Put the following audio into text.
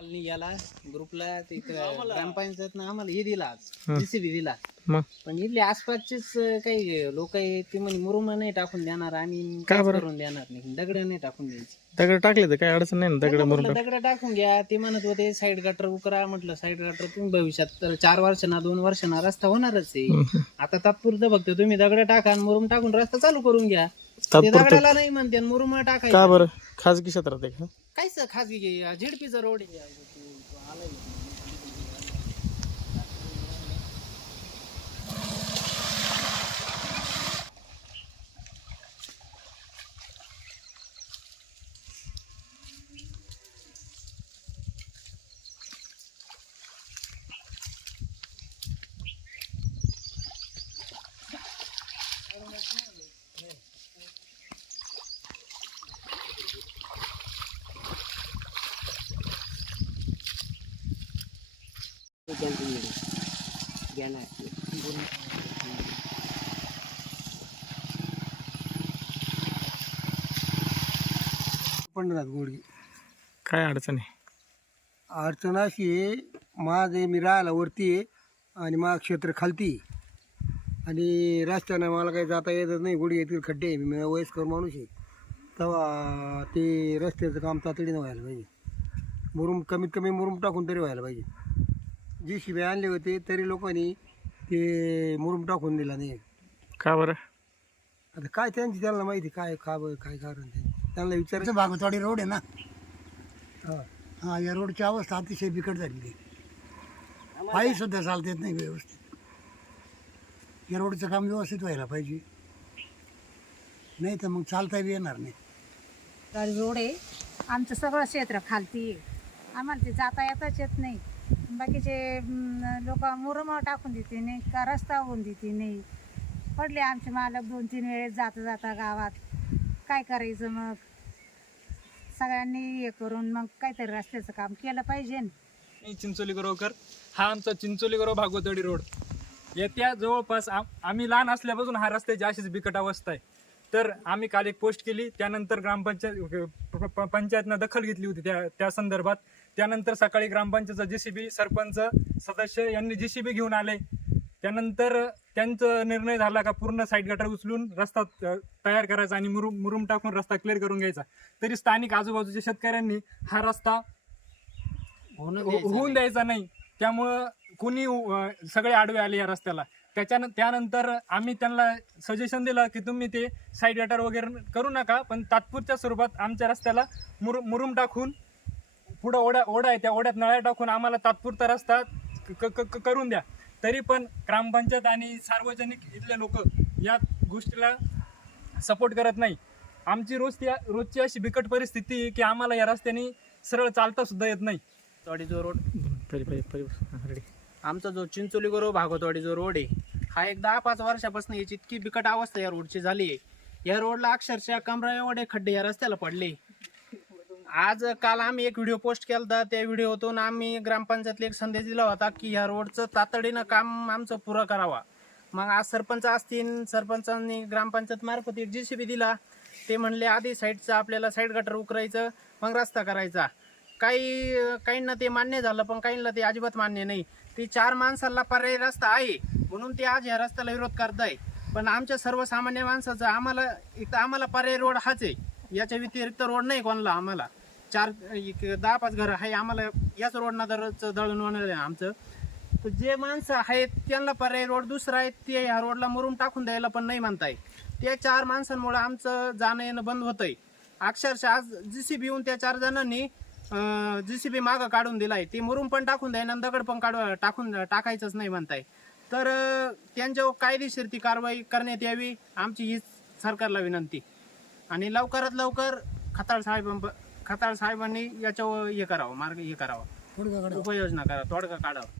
याला ग्रुपला ते ग्रामपंचायत आम्हाला हे दिला आज JCB दिला. मग पण इथले आसपासचेच काही लोक आहे ते म्हणे मुरुम नाही टाकून देणार आणि का बरं? करून देणार नाही, दगड नाही टाकून द्यायची. दगड टाकले तर काय अडचण नाही ना. दगड म्हटलं दगड टाकून घ्या. ते म्हणत होते साईड गटर उकरा. म्हटलं साईड गटर तुम्ही भविष्यात तर 4 वर्षांना 2 वर्षांना रस्ता होणारच आहे. आता तात्पुरतं फक्त तुम्ही दगड टाका आणि मुरुम टाकून रस्ता चालू करून घ्या. ते दगडाला नाही म्हणते मुरुम टाकायचं. का बरं? खाजगी क्षेत्रात आहे का? कायच खाजगी झेडपीचा रोड आहे. पंढरनाथ गोडगे. काय अडचण आहे? अडचण अशी आहे, माझे मी राहायला वरती आहे आणि माझं क्षेत्र खालती आहे. आणि रस्त्यानं मला काही जाता येतच नाही. गुडघे येतील खड्डे आहे. मी वयस्कर माणूस आहे. तेव्हा ते रस्त्याचं काम तातडीनं व्हायला पाहिजे. मुरुम कमीत कमी मुरुम टाकून तरी व्हायला पाहिजे. JCB आणले होते तरी लोकांनी ते मुरुम टाकून दिला नाही. का बरं? आता काय त्यांची त्यांना माहिती काय काय कारण त्यांना विचारायचं. भागवतवाडी रोड आहे ना. हां हा, या रोडची अवस्था अतिशय बिकट झालेली आहे. पायी सुद्धा चालता येत नाही व्यवस्थित. या रोडचं काम व्यवस्थित व्हायला पाहिजे, नाही तर मग चालता बी येणार नाही. रोड आहे, आमचं सगळं क्षेत्र खालती आहे. आम्हाला ते जाता येताच येत नाही. बाकीचे लोक मुरुम टाकून देते नाही का, रस्ता होऊन देते नाही. पडले आमचे मालक 2-3 वेळेस जाता जाता गावात. काय करायचं मग? सगळ्यांनी हे करून मग काहीतरी रस्त्याचं काम केलं पाहिजे. मी चिंचोली गरोकर. हा आमचा चिंचोली गरो भागवतवाडी रोड. येत्या जवळपास आम्ही लहान असल्यापासून हा रस्त्याची अशीच बिकट अवस्था आहे. तर आम्ही काल एक पोस्ट केली, त्यानंतर पंचायतनं दखल घेतली होती त्या संदर्भात. त्यानंतर सकाळी ग्रामपंचायतचा JCB सरपंच सदस्य यांनी JCB घेऊन आले. त्यानंतर त्यांचा निर्णय झाला का पूर्ण साईड गटर उचलून रस्ता तयार करायचा आणि मुरुम टाकून रस्ता क्लिअर करून घ्यायचा. तरी स्थानिक आजूबाजूच्या शेतकऱ्यांनी हा रस्ता होऊन द्यायचा नाही. त्यामुळं कुणी सगळे आडवे आले या रस्त्याला. त्यानंतर आम्ही त्यांना सजेशन दिलं की तुम्ही ते साईड गटर वगैरे करू नका, पण तात्पुरत्या स्वरूपात आमच्या रस्त्याला मुरुम टाकून पुढं ओढा आहे त्या ओढ्यात नळ्या टाकून आम्हाला तात्पुरता रस्ता करून द्या. तरी पण ग्रामपंचायत आणि सार्वजनिक इथले लोक या गोष्टीला सपोर्ट करत नाही. आमची रोजची अशी बिकट परिस्थिती आहे की आम्हाला या रस्त्याने सरळ चालता सुद्धा येत नाही. भागवतवाडी जो रोड रेडी. आमचा जो चिंचोली गरो भागवतवाडी जो रोड आहे हा एक 10-5 वर्षापासून याची इतकी बिकट अवस्था या रोडची झाली आहे. या रोडला अक्षरशः कमरा एवढे खड्डे या रस्त्याला पडले. काल आम्ही एक व्हिडिओ पोस्ट केला होता. त्या व्हिडिओतून आम्ही ग्रामपंचायतला एक संदेश दिला होता की ह्या रोडचं तातडीनं काम आमचं पुरं करावा. मग आज सरपंच असतील, सरपंचांनी ग्रामपंचायत मार्फत एक JCB दिला. ते म्हणले आधी साईडचं आपल्याला साईड गटर उकरायचं मग रस्ता करायचा. काहींना ते मान्य झालं, पण काहींना ते अजिबात मान्य नाही. ते 4 माणसाला पर्यायी रस्ता आहे म्हणून ते आज या रस्त्याला विरोध करताय. पण आमच्या सर्वसामान्य माणसाचं आम्हाला पर्यायी रोड हाच आहे. याच्या व्यतिरिक्त रोड नाही कोणाला. आम्हाला 10-5 घरं आहे, आम्हाला याच रोडनं दळून होणार आहे आमचं. तर जे माणसं आहेत त्यांना पर्यायी रोड दुसरा आहे, ते ह्या रोडला मुरुम टाकून द्यायला पण नाही म्हणताय. त्या 4 माणसांमुळे आमचं जाणं येणं बंद होतंय. अक्षरशः आज JCB येऊन त्या 4 जणांनी JCB मागं काढून दिलाय. ते मुरुम पण टाकून द्यायला दगड पण टाकायचंच नाही म्हणताय. तर त्यांच्यावर कायदेशीर ती कारवाई करण्यात यावी आमची हीच सरकारला विनंती. आणि लवकरात लवकर खताळ साहेबांनी याच्यावर हे करावं, उपाययोजना करा, तोडगा काढावा.